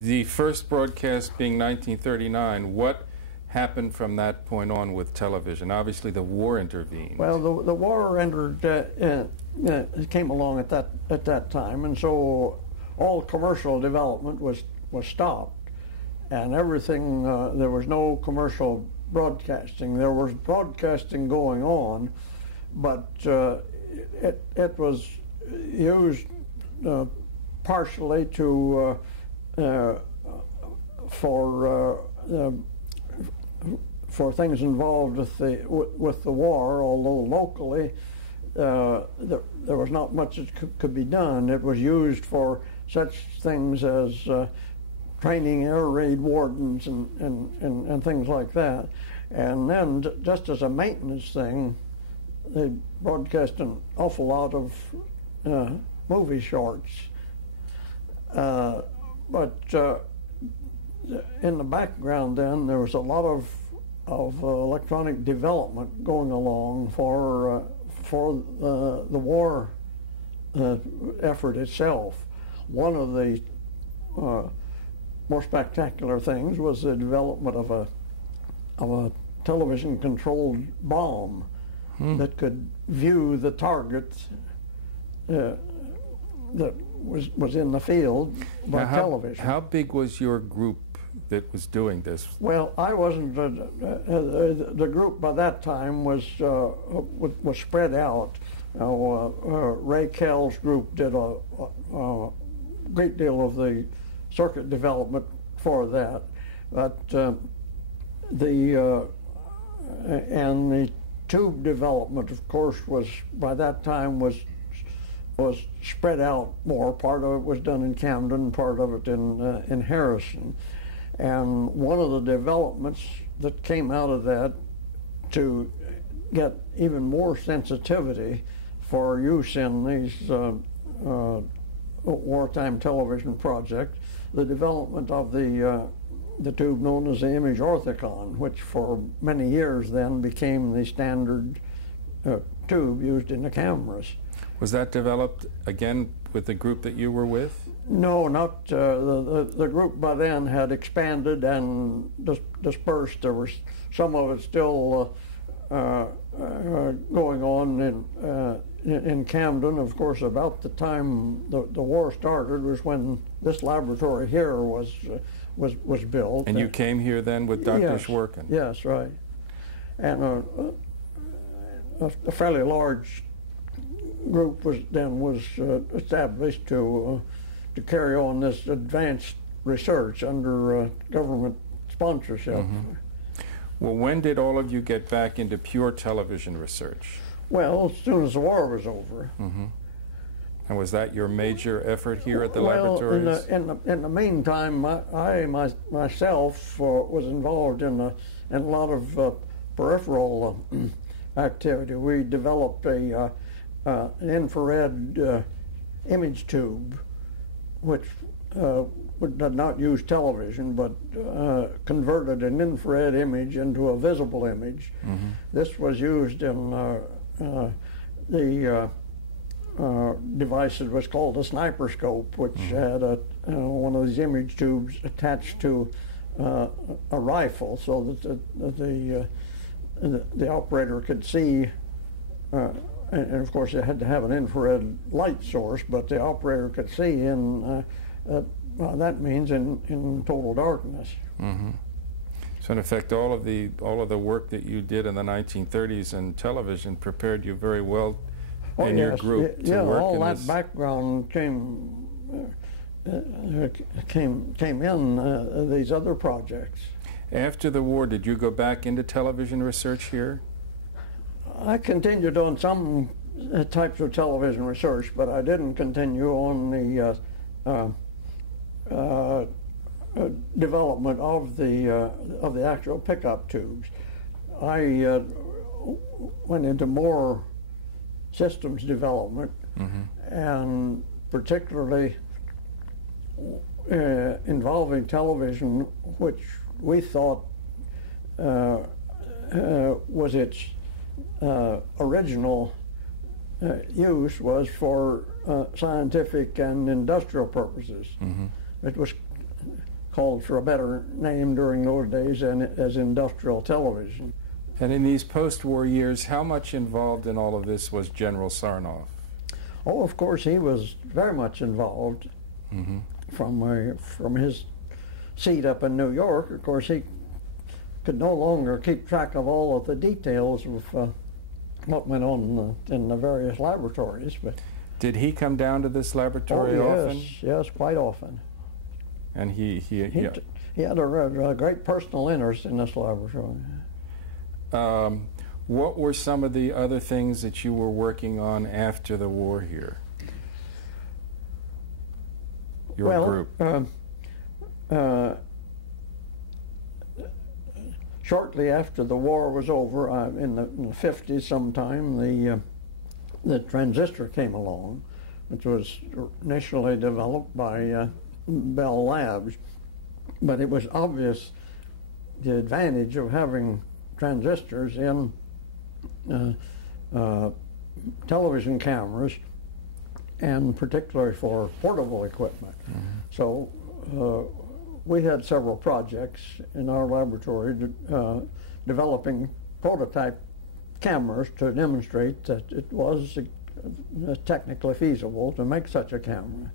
The first broadcast being 1939, what happened from that point on with television? Obviously, the war intervened. Well, the war came along at that time, and so all commercial development was stopped, and everything. There was no commercial broadcasting. There was broadcasting going on, but it was used partially to for things involved with the war. Although locally there was not much that could be done. It was used for such things as training air raid wardens and things like that. And then, just as a maintenance thing, they broadcast an awful lot of movie shorts. But in the background, then there was a lot of electronic development going along for the war effort itself. One of the more spectacular things was the development of a television-controlled bomb that could view the target that was in the field by television. How big was your group that was doing this? Well, I wasn't. The group by that time was spread out. Ray Kell's group did a great deal of the circuit development for that, but the tube development, of course, was by that time was spread out more. Part of it was done in Camden, part of it in Harrison. And one of the developments that came out of that to get even more sensitivity for use in these wartime television projects, the development of the tube known as the image orthicon, which for many years then became the standard tube used in the cameras. Was that developed again with the group that you were with? No, not the group by then had expanded and dispersed. There was some of it still going on in Camden. Of course, about the time the war started was when this laboratory here was built. And you came here then with Dr. Schwerken? Yes, right. And a fairly large group was established to carry on this advanced research under government sponsorship. Mm-hmm. Well, when did all of you get back into pure television research? Well, as soon as the war was over. Mm-hmm. And was that your major effort here at the laboratories? In the meantime, I myself was involved in a lot of peripheral activity. We developed an infrared image tube, which did not use television, but converted an infrared image into a visible image. Mm-hmm. This was used in the device that was called a sniper scope, which had one of these image tubes attached to a rifle, so that the operator could see. And of course, it had to have an infrared light source, but the operator could see in that means in total darkness. Mm-hmm. So in effect, all of the work that you did in the 1930s in television prepared you very well in your group to work all in that this. background came in these other projects. After the war, did you go back into television research here? I continued on some types of television research, but I didn't continue on the development of the actual pickup tubes. I went into more systems development, and particularly involving television, which we thought was its original use was for scientific and industrial purposes. It was called for a better name during those days as industrial television. And in these post-war years, how much involved in all of this was General Sarnoff? Oh, of course, he was very much involved. Mm-hmm. From his seat up in New York. Of course, he could no longer keep track of all of the details of what went on in the various laboratories. But did he come down to this laboratory often? Yes, quite often. And he had a great personal interest in this laboratory. What were some of the other things that you were working on after the war here? Your group. Shortly after the war was over, in the 50s sometime, the transistor came along, which was initially developed by Bell Labs. But it was obvious the advantage of having transistors in television cameras, and particularly for portable equipment. Mm-hmm. So we had several projects in our laboratory developing prototype cameras to demonstrate that it was technically feasible to make such a camera.